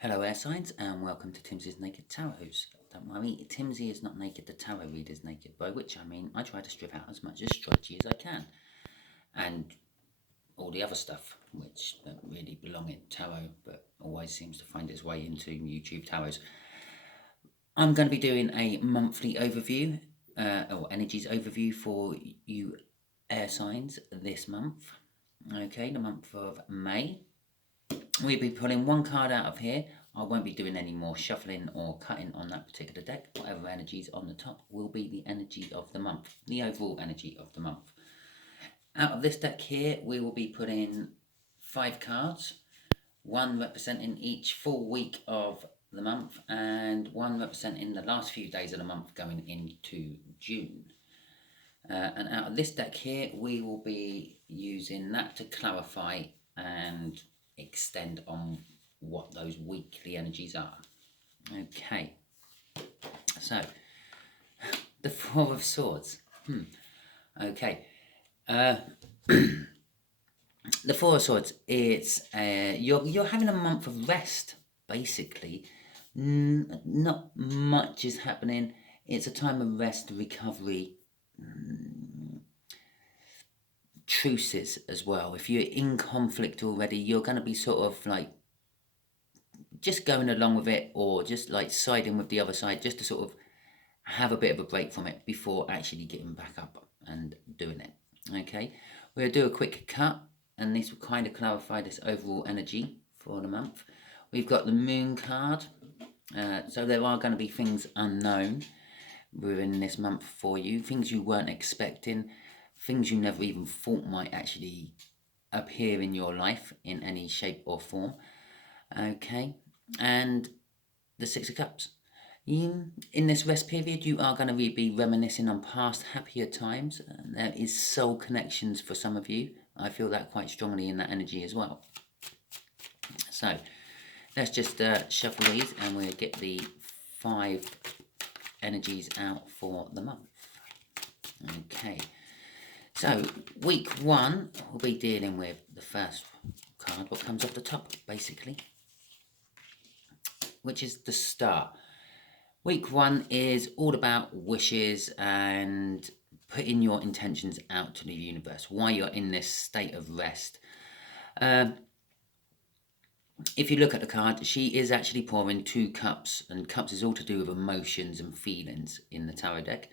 Hello air signs and welcome to Timsy's Naked Tarots. Don't worry, Timsy is not naked, the tarot reader is naked, by which I mean I try to strip out as much astrology as I can. And all the other stuff, which don't really belong in tarot, but always seems to find its way into YouTube tarots. I'm going to be doing a monthly overview, or energies overview for you air signs this month. Okay, the month of May. We'll be pulling one card out of here. I won't be doing any more shuffling or cutting on that particular deck. Whatever energy is on the top will be the energy of the month, the overall energy of the month. Out of this deck here, we will be putting 5 cards, one representing each full week of the month and one representing the last few days of the month going into June. And out of this deck here, we will be using that to clarify and extend on what those weekly energies are. Okay, so the Four of Swords. Okay, the Four of Swords. It's you're having a month of rest, basically. Not much is happening. It's a time of rest, recovery. Truces as well. If you're in conflict already, you're going to be sort of like just going along with it, or just like siding with the other side, just to sort of have a bit of a break from it before actually getting back up and doing it. Okay, we'll do a quick cut, and this will kind of clarify this overall energy for the month. We've got the Moon card, so there are going to be things unknown within this month for you, things you weren't expecting, things you never even thought might actually appear in your life in any shape or form. Okay, and the Six of Cups. In this rest period, you are going to be reminiscing on past happier times. There is soul connections for some of you. I feel that quite strongly in that energy as well. So let's just shuffle these and we'll get the 5 energies out for the month. Okay, so week 1 we'll be dealing with the first card, what comes off the top basically, which is the Star. Week 1 is all about wishes and putting your intentions out to the universe while you're in this state of rest. If you look at the card, she is actually pouring 2 cups, and cups is all to do with emotions and feelings in the tarot deck.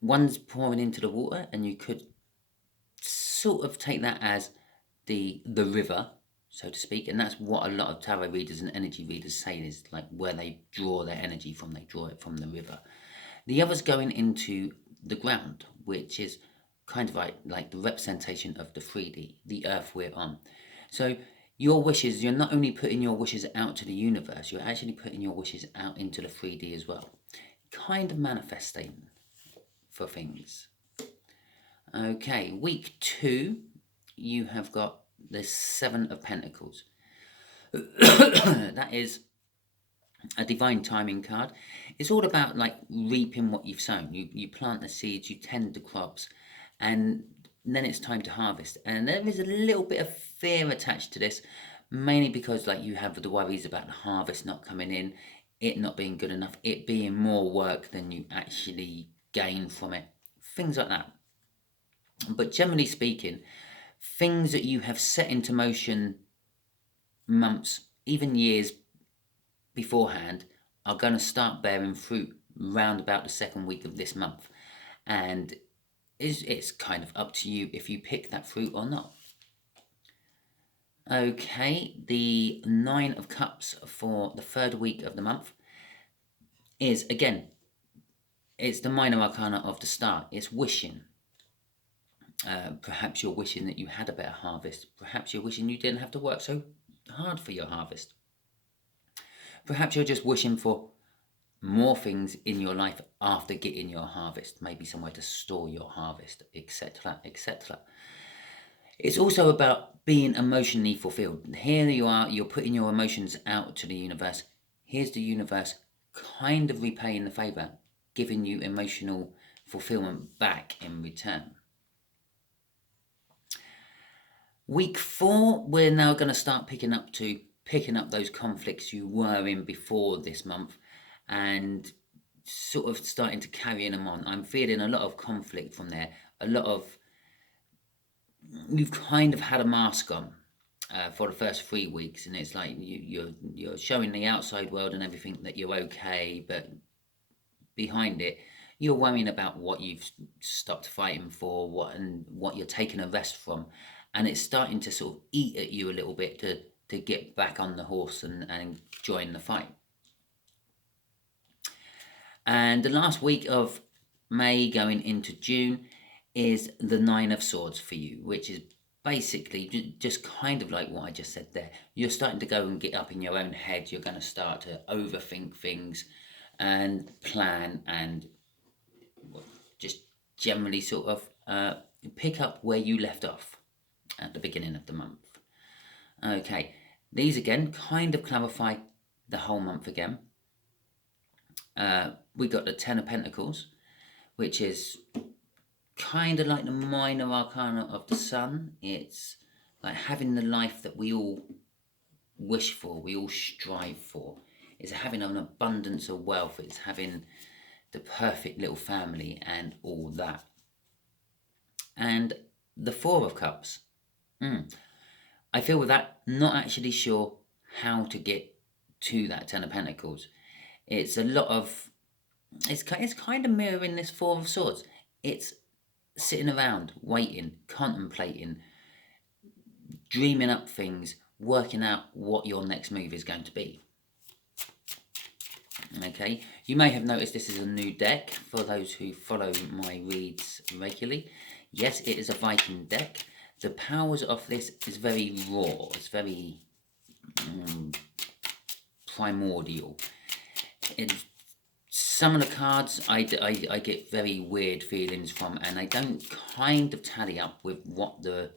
One's pouring into the water, and you could sort of take that as the river, so to speak, and that's what a lot of tarot readers and energy readers say is like where they draw their energy from. They draw it from the river. The other's going into the ground, which is kind of like the representation of the 3D, the earth we're on. So your wishes, you're not only putting your wishes out to the universe, you're actually putting your wishes out into the 3D as well. Kind of manifesting for things. Okay, week 2, you have got the 7 of Pentacles. That is a divine timing card. It's all about like reaping what you've sown. You plant the seeds, you tend the crops, and then it's time to harvest. And there is a little bit of fear attached to this, mainly because like you have the worries about the harvest not coming in, it not being good enough, it being more work than you actually gain from it, things like that. But generally speaking, things that you have set into motion months, even years beforehand, are going to start bearing fruit round about the second week of this month. And it's kind of up to you if you pick that fruit or not. Okay, the 9 of Cups for the 3rd week of the month is, again, it's the minor arcana of the Star. It's wishing. Perhaps you're wishing that you had a better harvest. Perhaps you're wishing you didn't have to work so hard for your harvest. Perhaps you're just wishing for more things in your life after getting your harvest. Maybe somewhere to store your harvest, etc., etc. It's also about being emotionally fulfilled. Here you are, you're putting your emotions out to the universe. Here's the universe kind of repaying the favour, giving you emotional fulfillment back in return. Week 4, we're now going to start picking up to picking up those conflicts you were in before this month and sort of starting to carry them on. I'm feeling a lot of conflict from there. A lot of, you've kind of had a mask on for the first 3 weeks, and it's like you're showing the outside world and everything that you're okay, but behind it, you're worrying about what you've stopped fighting for, what you're taking a rest from, and it's starting to sort of eat at you a little bit to get back on the horse and join the fight. And the last week of May going into June is the Nine of Swords for you, which is basically just kind of like what I just said there. You're starting to go and get up in your own head. You're going to start to overthink things and plan and just generally sort of pick up where you left off at the beginning of the month. Okay, these again kind of clarify the whole month again. We got the Ten of Pentacles, which is kind of like the minor arcana of the sun. It's like having the life that we all wish for, we all strive for. It's having an abundance of wealth. It's having the perfect little family and all that. And the Four of Cups. I feel with that, not actually sure how to get to that Ten of Pentacles. It's a lot of, it's kind of mirroring this Four of Swords. It's sitting around, waiting, contemplating, dreaming up things, working out what your next move is going to be. Okay, you may have noticed this is a new deck for those who follow my reads regularly. Yes, it is a Viking deck. The powers of this is very raw. It's very primordial. Some of the cards I get very weird feelings from, and they don't kind of tally up with what the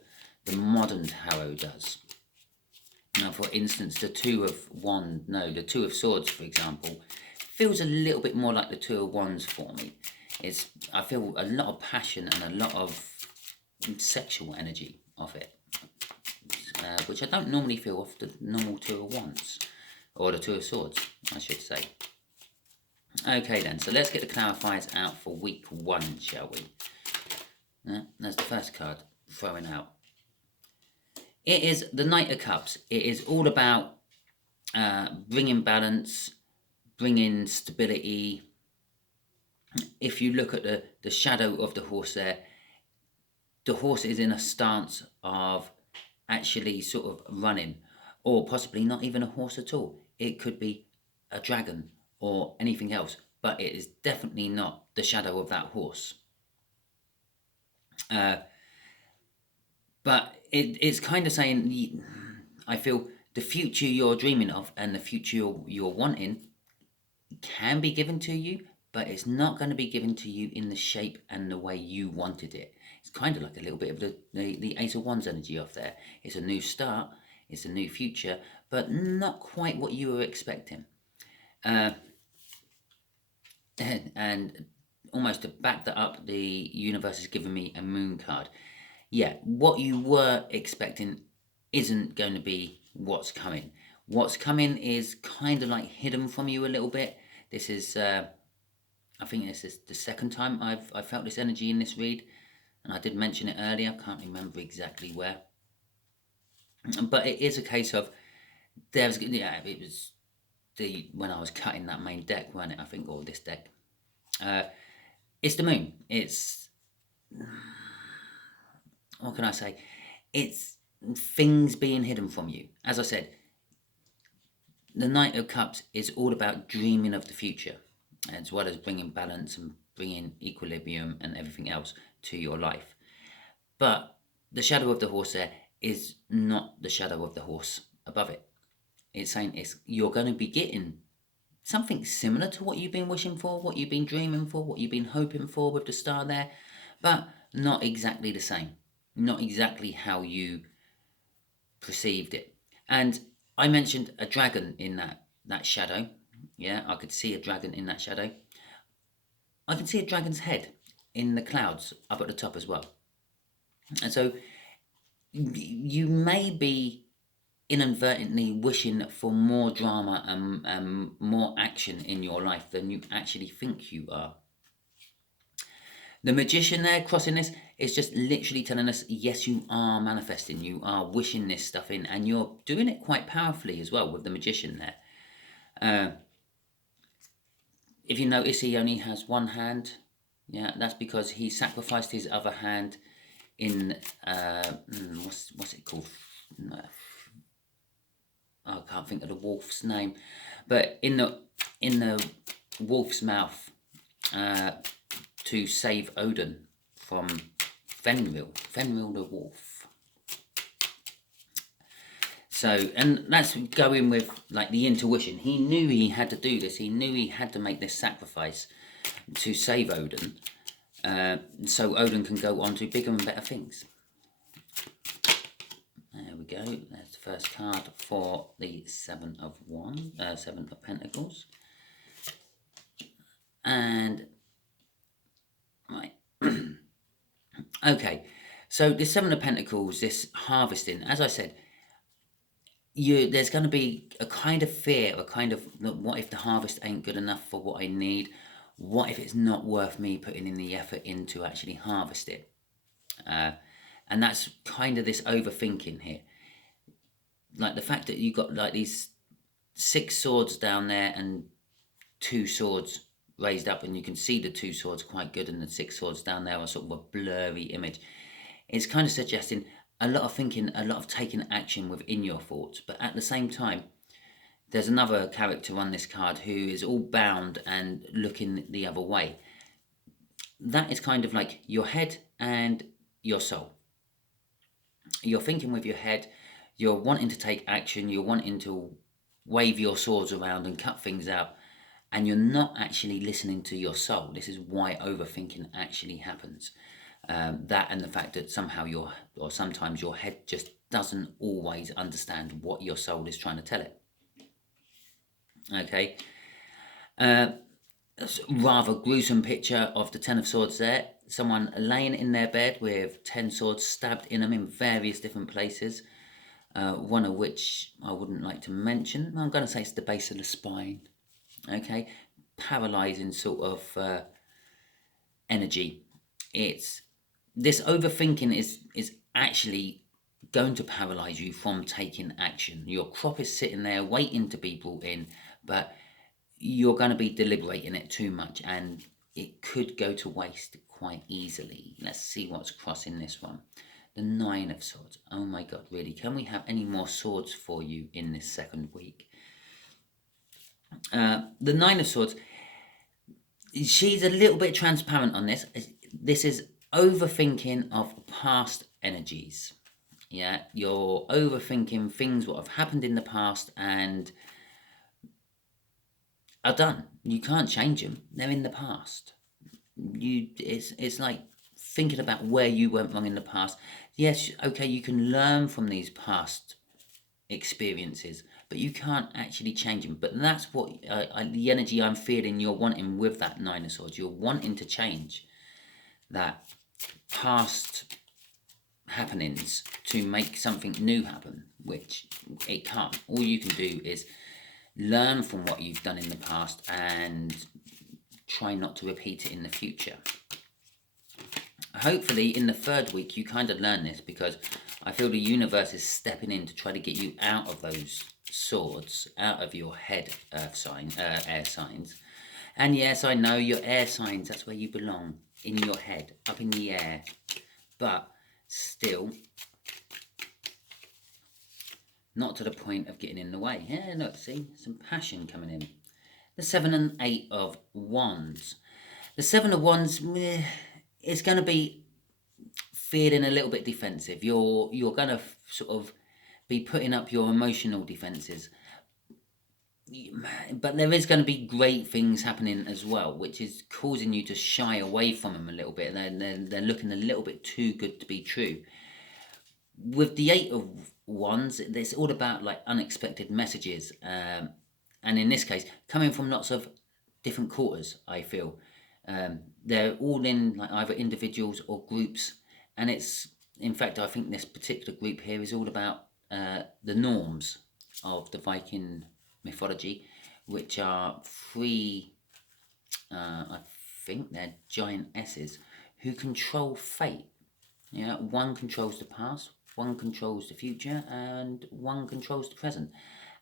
modern tarot does. Now, for instance, the Two of Swords, for example, feels a little bit more like the Two of Wands for me. I feel a lot of passion and a lot of sexual energy of it, which I don't normally feel off the normal Two of Wands, or the Two of Swords, I should say. Okay then, so let's get the clarifiers out for week 1, shall we? There's the first card throwing out. It is the Knight of Cups. It is all about bringing balance, bringing stability. If you look at the shadow of the horse there, the horse is in a stance of actually sort of running, or possibly not even a horse at all. It could be a dragon or anything else, but it is definitely not the shadow of that horse. But it's kind of saying, I feel the future you're dreaming of and the future you're wanting can be given to you, but it's not going to be given to you in the shape and the way you wanted it. It's kind of like a little bit of the Ace of Wands energy off there. It's a new start, it's a new future, but not quite what you were expecting. And almost to back that up, the universe has given me a moon card. Yeah, what you were expecting isn't going to be what's coming. What's coming is kind of like hidden from you a little bit. This is, I think this is the second time I've felt this energy in this read. And I did mention it earlier, I can't remember exactly where. But it is a case of, it was when I was cutting that main deck, wasn't it? I think, or this deck. It's the moon. It's, what can I say? It's things being hidden from you. As I said, the Knight of Cups is all about dreaming of the future, as well as bringing balance and bringing equilibrium and everything else to your life. But the shadow of the horse there is not the shadow of the horse above it. It's saying you're going to be getting something similar to what you've been wishing for, what you've been dreaming for, what you've been hoping for with the star there, but not exactly the same. Not exactly how you perceived it. And I mentioned a dragon in that shadow. Yeah, I could see a dragon in that shadow. I can see a dragon's head in the clouds up at the top as well. And so you may be inadvertently wishing for more drama and more action in your life than you actually think you are. The Magician there crossing this is just literally telling us, yes, you are manifesting, you are wishing this stuff in, and you're doing it quite powerfully as well with the Magician there. If you notice, he only has one hand. Yeah, that's because he sacrificed his other hand in what's it called? I can't think of the wolf's name, but in the wolf's mouth to save Odin from Fenrir the wolf. So, and that's going with like the intuition. He knew he had to do this. He knew he had to make this sacrifice to save Odin, so Odin can go on to bigger and better things. There we go. That's the first card for the Seven of Pentacles. And right. Okay, so the Seven of Pentacles, this harvesting, as I said, there's going to be a kind of fear, a kind of, what if the harvest ain't good enough for what I need? What if it's not worth me putting in the effort in to actually harvest it? And that's kind of this overthinking here. Like the fact that you got like these 6 swords down there and 2 swords raised up, and you can see the 2 swords quite good, and the 6 swords down there are sort of a blurry image. It's kind of suggesting a lot of thinking, a lot of taking action within your thoughts. But at the same time, there's another character on this card who is all bound and looking the other way. That is kind of like your head and your soul. You're thinking with your head, you're wanting to take action, you're wanting to wave your swords around and cut things out, and you're not actually listening to your soul. This is why overthinking actually happens. That and the fact that sometimes your head just doesn't always understand what your soul is trying to tell it. Okay. Rather gruesome picture of the 10 of Swords there. Someone laying in their bed with 10 swords stabbed in them in various different places. One of which I wouldn't like to mention. I'm going to say it's the base of the spine. Okay. Paralyzing sort of energy. This overthinking is actually going to paralyze you from taking action. Your crop is sitting there waiting to be brought in, but you're going to be deliberating it too much, and it could go to waste quite easily. Let's see what's crossing this one. The 9 of Swords. Oh my God, really? Can we have any more swords for you in this second week? The 9 of Swords, she's a little bit transparent on this. This is overthinking of past energies. Yeah, you're overthinking things what have happened in the past and are done. You can't change them. They're in the past. It's like thinking about where you went wrong in the past. Yes, okay, you can learn from these past experiences, but you can't actually change them. But that's what the energy I'm feeling you're wanting with that 9 of Swords. You're wanting to change that past happenings to make something new happen, which it can't. All you can do is learn from what you've done in the past and try not to repeat it in the future. Hopefully in the third week you kind of learn this, because I feel the universe is stepping in to try to get you out of those swords, out of your head air signs. And yes, I know your air signs, that's where you belong, in your head, up in the air. But still, not to the point of getting in the way. Yeah, look, see, some passion coming in. The 7 and 8 of Wands. The 7 of Wands is going to be feeling a little bit defensive. You're going to sort of be putting up your emotional defenses. But there is going to be great things happening as well, which is causing you to shy away from them a little bit. They're looking a little bit too good to be true. With the 8 of Wands, it's all about like unexpected messages, and in this case, coming from lots of different quarters. I feel they're all in like either individuals or groups, and it's, in fact, I think this particular group here is all about the norms of the Viking mythology, which are three, I think they're giantesses, who control fate. Yeah, one controls the past, one controls the future, and one controls the present.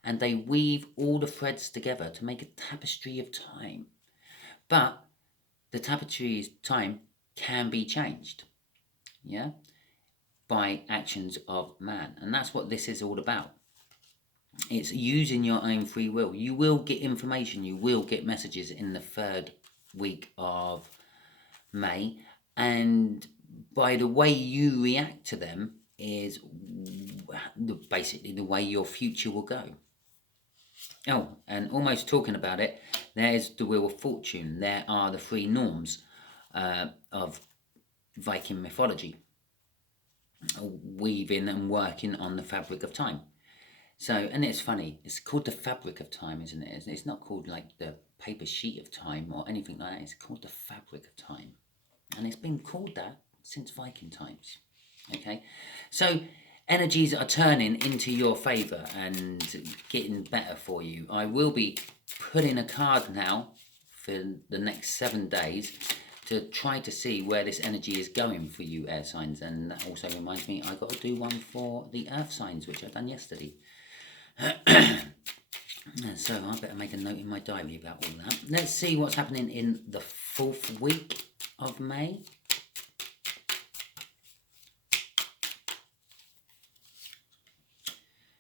And they weave all the threads together to make a tapestry of time. But the tapestry of time can be changed, yeah, by actions of man. And that's what this is all about. It's using your own free will. You will get information, you will get messages in the 3rd week of May, and by the way you react to them is basically the way your future will go. Oh, and almost talking about it, there's the Wheel of Fortune. There are the 3 norms of Viking mythology, weaving and working on the fabric of time. So, and it's funny, it's called the fabric of time, isn't it? It's not called like the paper sheet of time or anything like that. It's called the fabric of time. And it's been called that since Viking times. Okay, so energies are turning into your favour and getting better for you. I will be putting a card now for the next 7 days to try to see where this energy is going for you, air signs. And that also reminds me, I got to do one for the earth signs, which I've done yesterday. So I better make a note in my diary about all that. Let's see what's happening in the 4th week of May.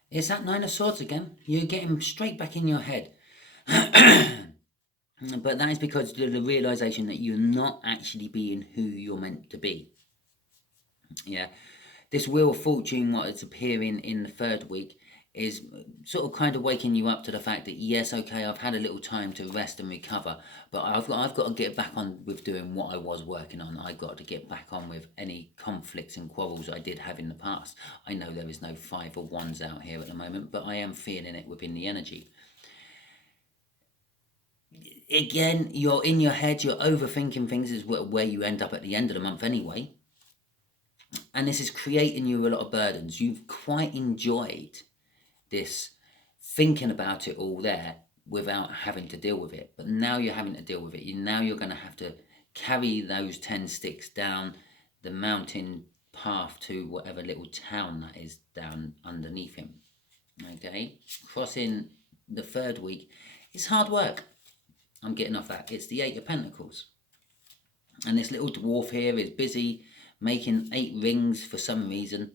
It's that 9 of Swords again. You're getting straight back in your head. But that is because of the realisation that you're not actually being who you're meant to be. Yeah. This Wheel of Fortune, what is appearing in the 3rd week, is sort of kind of waking you up to the fact that, yes, okay, I've had a little time to rest and recover, but I've got to get back on with doing what I was working on. I've got to get back on with any conflicts and quarrels I did have in the past. I know there is no 5 of Wands out here at the moment, but I am feeling it within the energy. Again, you're in your head, you're overthinking things, is where you end up at the end of the month anyway. And this is creating you a lot of burdens. You've quite enjoyed this thinking about it all there without having to deal with it, but now you're having to deal with it. Now you're going to have to carry those 10 sticks down the mountain path to whatever little town that is down underneath him. Okay, crossing the 3rd week, it's hard work. I'm getting off that. It's the 8 of Pentacles, and this little dwarf here is busy making 8 rings for some reason.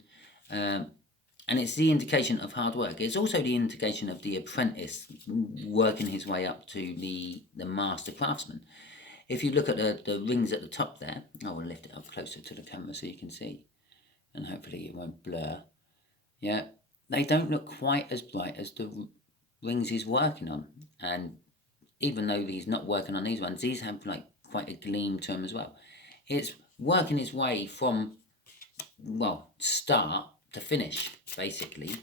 And it's the indication of hard work. It's also the indication of the apprentice working his way up to the master craftsman. If you look at the rings at the top there, I will lift it up closer to the camera so you can see, and hopefully it won't blur. Yeah, they don't look quite as bright as the rings he's working on. And even though he's not working on these ones, these have like quite a gleam to them as well. It's working its way from, well, start to finish, basically.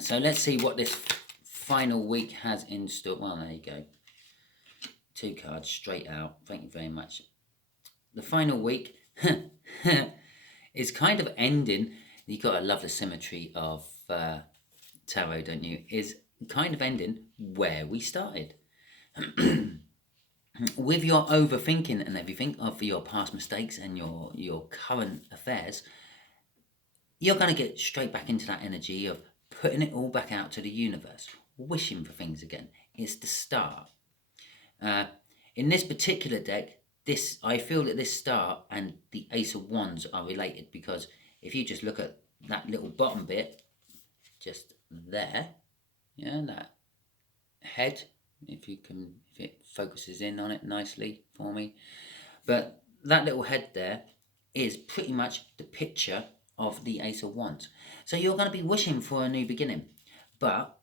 So let's see what this final week has in store. Well, there you go. 2 cards straight out. Thank you very much. The final week is kind of ending. You've got to love the symmetry of tarot, don't you? Is kind of ending where we started. With your overthinking and everything of your past mistakes and your current affairs, you're going to get straight back into that energy of putting it all back out to the universe, wishing for things again. It's the start. In this particular deck, I feel that this star and the Ace of Wands are related, because if you just look at that little bottom bit, just there, yeah, that head, if it focuses in on it nicely for me, but that little head there is pretty much the picture of the Ace of Wands. So you're going to be wishing for a new beginning, but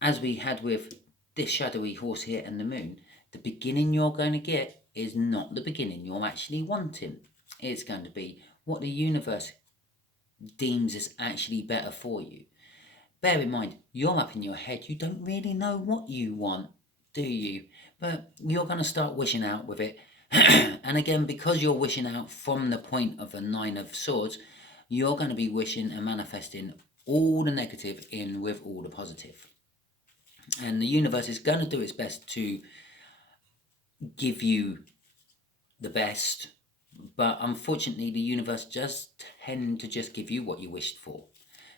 as we had with this shadowy horse here and the moon, the beginning you're going to get is not the beginning you're actually wanting. It's going to be what the universe deems is actually better for you. Bear in mind, you're up in your head, you don't really know what you want, do you? But you're going to start wishing out with it. And again, because you're wishing out from the point of a 9 of Swords, you're going to be wishing and manifesting all the negative in with all the positive. And the universe is going to do its best to give you the best, but unfortunately the universe does tend to just give you what you wished for.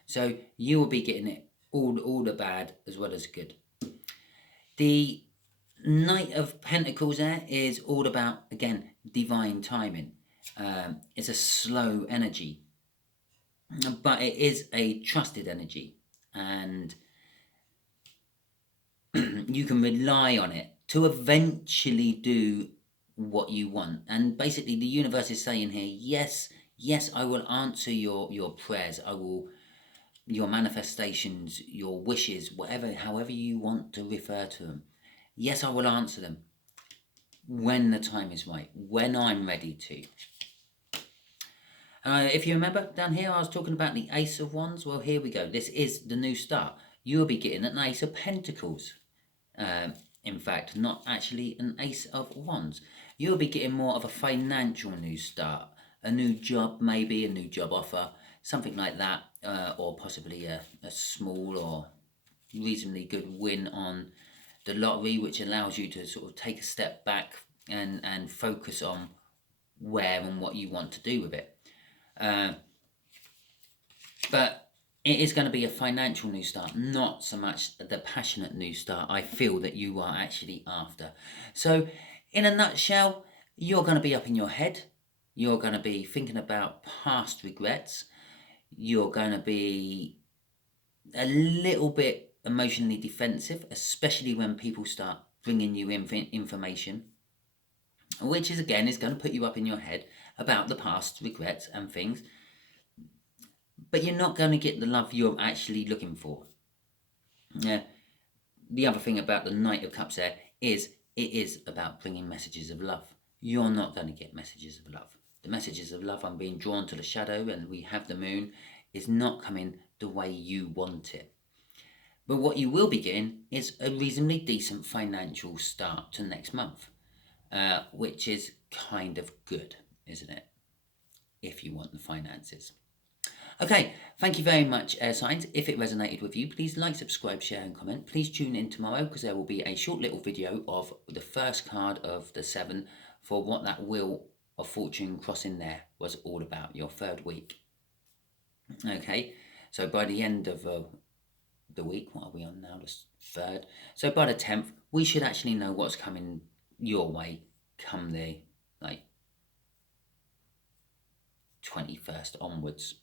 So you will be getting it all the bad as well as the good. The Knight of Pentacles there is all about, again, divine timing. It's a slow energy, but it is a trusted energy, and you can rely on it to eventually do what you want. And basically the universe is saying here, yes, I will answer your prayers. I will, your manifestations, your wishes, however you want to refer to them. Yes, I will answer them when the time is right, when I'm ready to. If you remember down here, I was talking about the Ace of Wands. Well, here we go. This is the new start. You'll be getting an Ace of Pentacles. In fact, not actually an Ace of Wands. You'll be getting more of a financial new start. A new job, maybe, a new job offer, something like that. Or possibly a small or reasonably good win on the lottery, which allows you to sort of take a step back and focus on where and what you want to do with it. But it is going to be a financial new start, not so much the passionate new start I feel that you are actually after. So in a nutshell, you're going to be up in your head. You're going to be thinking about past regrets. You're going to be a little bit emotionally defensive, especially when people start bringing you information, which is again is going to put you up in your head about the past regrets and things. But you're not going to get the love you're actually looking for. Yeah. The other thing about the Knight of Cups there is it is about bringing messages of love. You're not going to get messages of love. The messages of love, I'm being drawn to the shadow and we have the moon, is not coming the way you want it. But what you will be getting is a reasonably decent financial start to next month, which is kind of good, isn't it? If you want the finances. Okay, thank you very much, air signs. If it resonated with you, please like, subscribe, share and comment. Please tune in tomorrow because there will be a short little video of the first card of the 7 for what that Wheel of Fortune crossing there was all about, your third week. Okay, so by the end of the week, what are we on now, the 3rd? So by the 10th, we should actually know what's coming your way come the 21st onwards.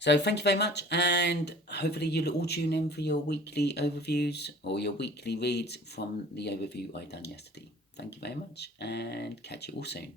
So thank you very much, and hopefully you'll all tune in for your weekly overviews or your weekly reads from the overview I done yesterday. Thank you very much, and catch you all soon.